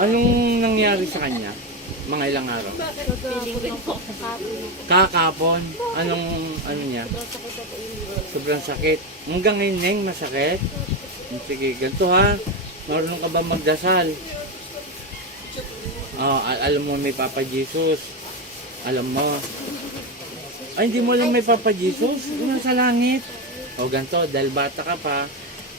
Anong nangyari sa kanya? Mga ilang araw? Kakapon. Anong ano niya? Sobrang sakit. Hanggang ngayon, Neng, masakit? Sige, ganito ha. Marunong ka ba magdasal? Alam mo may Papa Jesus. Alam mo. Ay, hindi mo alam may Papa Jesus? Nasa langit. Ganito, dahil bata ka pa,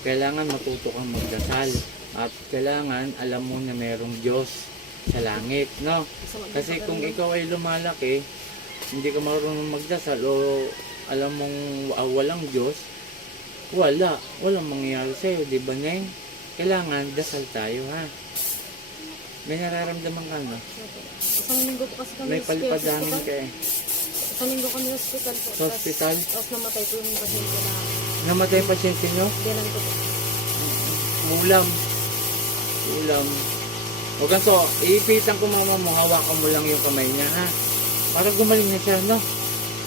kailangan matuto kang magdasal. At kailangan alam mo na merong Diyos sa langit, no? Kasi kung ikaw ay lumalaki, hindi ka marunong magdasal o alam mong walang Diyos, walang mangyayari sa'yo, di ba, Neng? Kailangan dasal tayo, ha? May nararamdaman ka, no? Isang linggo po kasi kami May palpadangin ka eh. Isang linggo kami sa hospital po. Sa hospital? Tapos namatay po yung pasyente na. Namatay yung pasyente nyo? Bilang ko po. Ulam. O ganito, iipitan ko mama mo, hawakan mo lang yung kamay niya, ha? Para gumaling na siya, no?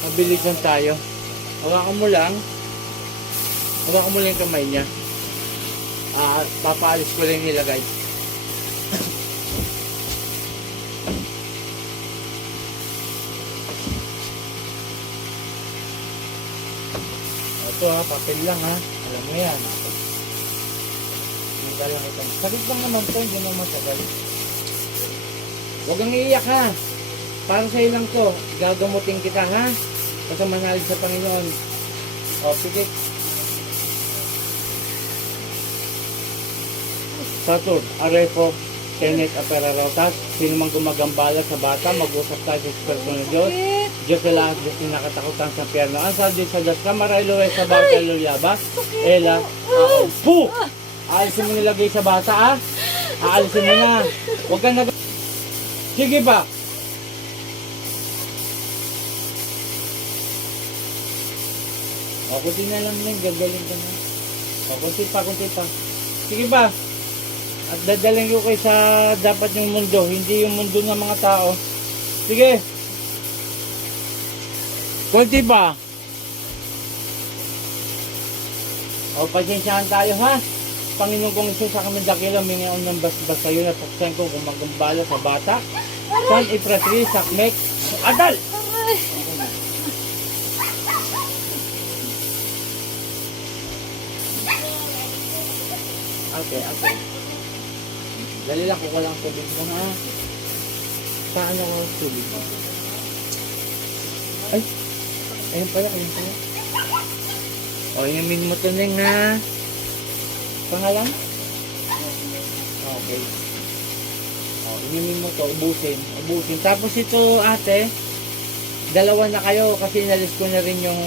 Mabilisan tayo. Hawakan mo lang yung kamay niya. Papaalis ko lang nilagay. Ito ha, papel lang ha. Alam mo yan. Hindi lang ito. Sakit lang naman to, hindi naman matagal. Huwag kang iiyak ha. Para sa ilang to, gagamutin kita ha. Basta manalig sa Panginoon. Sige. Satur, Arefo, Tenet, Aperarotas, sino mang gumagambala sa bata, mag-usap tayo sa Espiritu ng Diyos. Diyos sa lahat, Diyos na nakatakutan sa pierno. Ang sa Diyos sa Das Kamara, Elohe sa bata, Luyaba, Ela, Pu! Aalisin mo nilagay sa bata, ah? Aalisin mo na. Huwag ka nag... Sige ba? Kunti na lang lang, gagaling ka na. Kunti pa. Sige ba? At dadaling ko kayo sa dapat yung mundo, hindi yung mundo ng mga tao. Sige. Kunti ba? Pasensyahan tayo ha. Panginoon kong Isus sa kami dakila, mingaon ng basbas sa'yo na paksain ko kung magambala sa bata. San Ipratri, Sakmek, Adal! Okay. Dali lang, kukuha lang tubig mo ha. Saan ako tubig mo? Ay! Ayun pala. Inumin mo to, Neng ha. Pangalan? Okay. Inumin mo to, ubusin. Tapos ito, ate, dalawa na kayo kasi inalis ko na rin yung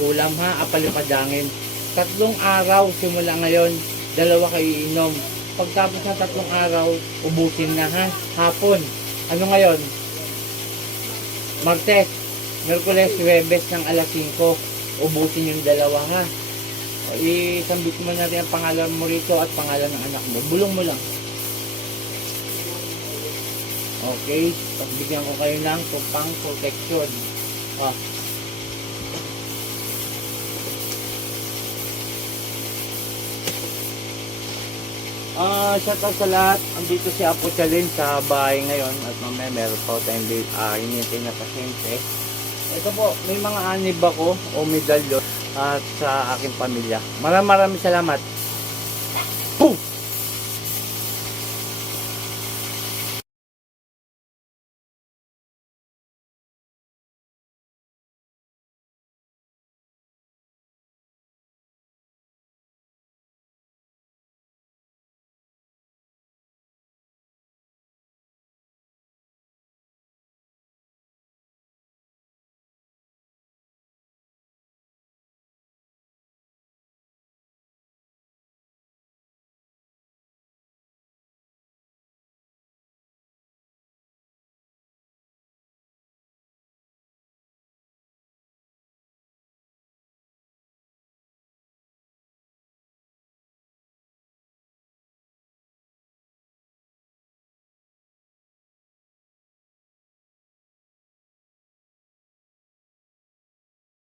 kulam ha, apalipadangin. 3 araw simula ngayon, 2 kayo iinom. Pagtapos ng 3 araw, ubusin na ha, hapon. Ano ngayon? Martes, Merkules, Huwebes ng alas 5, ubusin yung 2 ha. Isambit mo na rin ang pangalan mo rito at pangalan ng anak mo. Bulong mo lang. Okay, pagbigyan ko kayo ng pang protection. Shout out sa lahat. Andito si Apo Chalin sa bahay ngayon at mamaya meron pa tayong hinintay na pasyente. Ito po, may mga anib ako o medalyon at sa aking pamilya. Maraming salamat. Boom!